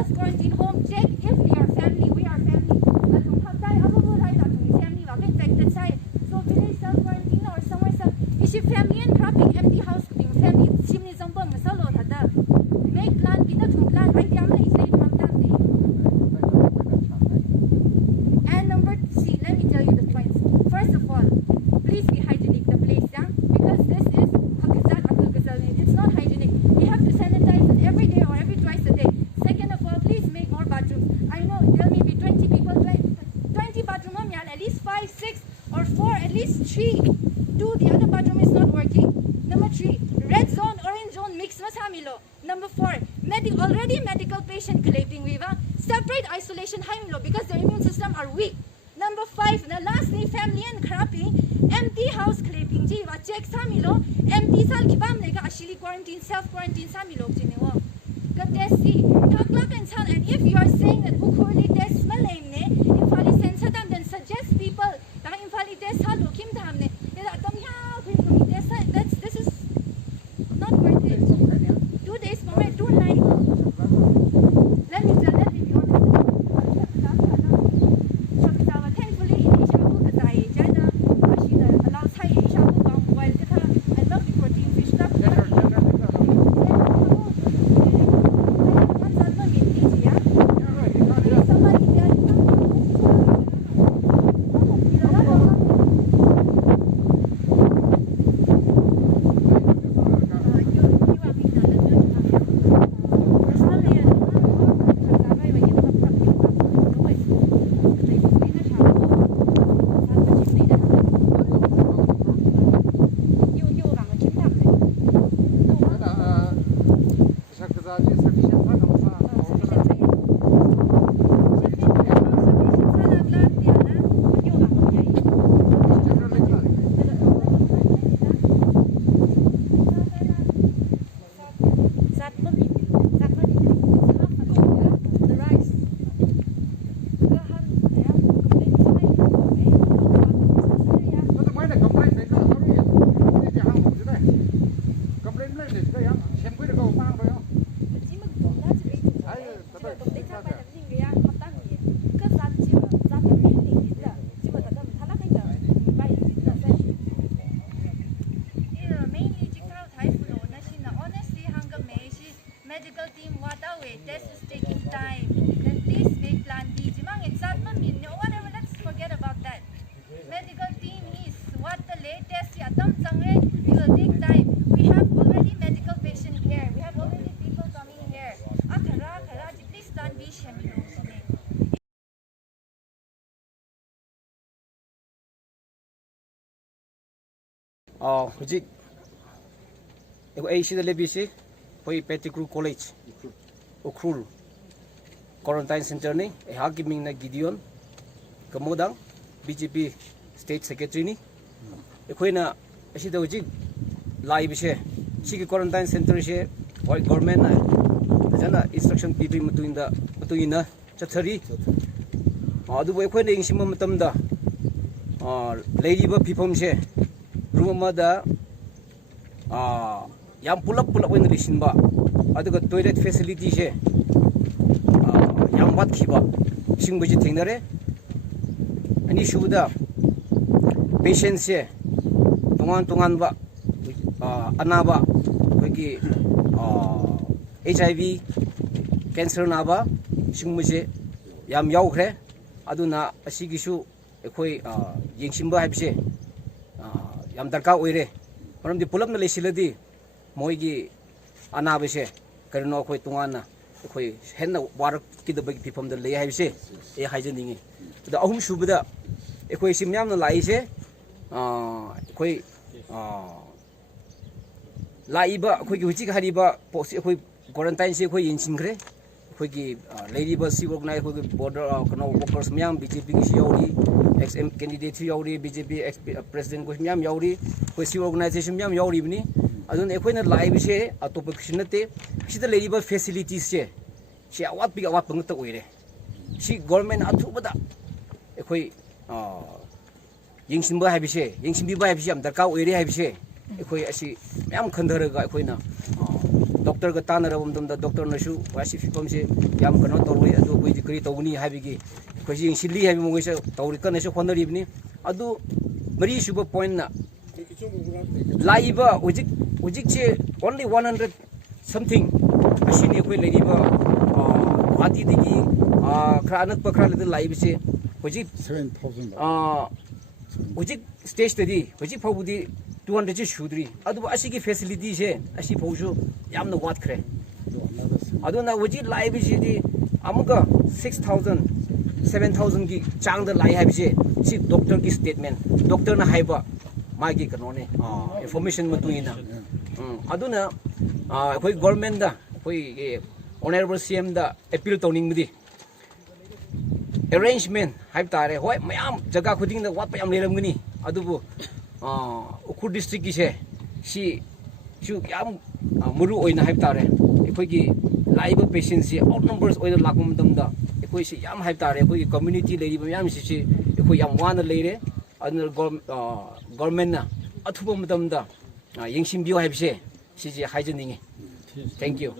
self-quarantine home, check if we are family, we are family. Infected side. So village self-quarantine or somewhere self. Is she family and cropping empty house family chimney zambang masalo thada. Make plan pina thung plan right down like say and number C, let me tell you the points. First of all, please be hygienic the place, yeah? Because this is it's not hygienic. We have to sanitize it every day or every twice a day. Second of all, please make more bathrooms. I know there may be 20 people, 20 bathroom, at least 5, 6 or 4, at least 3. 2, the other bathroom is not working. Number 3, red zone, orange zone, mix masamilo. Number 4, already medical patient claiming viva. Separate isolation haimlo because their immune system are weak. Number 5, the lastly, family and crapping, empty house claiming jiva. Check samilo, empty sal kibam lega ashili quarantine, self-quarantine samilo jinewo. Got test see, and if you are saying that ukholi test malamne, infali sensatam then suggest people that infali test halo kim tamne. This is not worth it. 2 days more, 2 nights. Let me be honest. Thankfully, in Ishabu, because I allow Thai Ishabu while I love the protein fish stuff. Medical team, what away? This is taking time. Then please make plan B. Whatever, let's forget about that. Medical team is what the latest. It will take time. We have already medical patient here. We have already people coming here. Please plan B. Hujik, AC the Lebisi, Poi Peticru College, Ukrul, Quarantine Center, a Hakiming Gideon, Kamodang, BGP State Secretary, Equina, Ashida Hujik, Live share, Chiki Quarantine Center share, white government, instruction people between the Chatari, the way quitting Shimatamda, Lady people share. Rumah da yang pull up when reaching ba ada ke toilet facility je yang mat khiba sing buji thingnare ani sudah patients je tungan ba anaba bagi HIV cancer na ba sing buji yam yau khre aduna asigisu ekoi yengsimba haibse yam darka oire maram di pulam na lesiladi moigi anabese karino khoi tungana khoi henna warak ki da bagi pipam da le haibse e haijeningi da ahum subada khoi simyam na laise khoi laiba khoi gi huchi hariba posi khoi quarantine se khoi yinchingre khoi gi lady ba si organize khoi border kano workers myam BJP gi yauri XM candidate yauri BJP president ko myam yauri khoi si organization myam yauri bni adun ekhoina live se atop krishnate sida leriba facilities se awat pangta oire si government athubada ekhoi yingsimba habise yingsimbi ba habise am darka oire habise ekhoi asi myam khandaraga ekhoina doctor ka tanaraba matamda doctor nasu wasi fipamse yam kano tawri adu koi kari tawni habigi koi jing silli habi mo isa tawri kan nasu khonaribni adu mari suba point na laiba ujik che only 100 something ashini koi laiba Guwahati digi khra anak pa khra le laiba se ujik 7,000 ujik stage tadi ujik phawudi 200 चे शुद्री अदु असी की facility से असी पौसु यामना वाट खरे अदु ना वजी live जी अमुका 6000 7000 की चांग द लाई हाबि से सी डॉक्टर की स्टेटमेंट डॉक्टर ना हाइबा मागी कनोने इंफॉर्मेशन मतुइना अदु ना कोई गवर्नमेंट दा कोई ऑनरेबल सीएम दा अपील तौनिंग मदी अरेंजमेंट हाइब तारे होय मयाम जगह खुदिंग दा वाट पयाम लेरमगनी अदुबु उखुर डिस्ट्रिक्ट की से क्या मुरु ओइना हाइब तारे अखोई लाइव पेशेंट से आउट नंबर्स ओइना लाखम मतमदा अखोई से याम हाइब तारे अखोई कम्युनिटी लेरिबा याम से अखोई याम वाना लेरे अदुना गवर्नमेंट ना अथुबा मतमदा यंगसिमबियो हाइब से हाइजनिंगे थैंक यू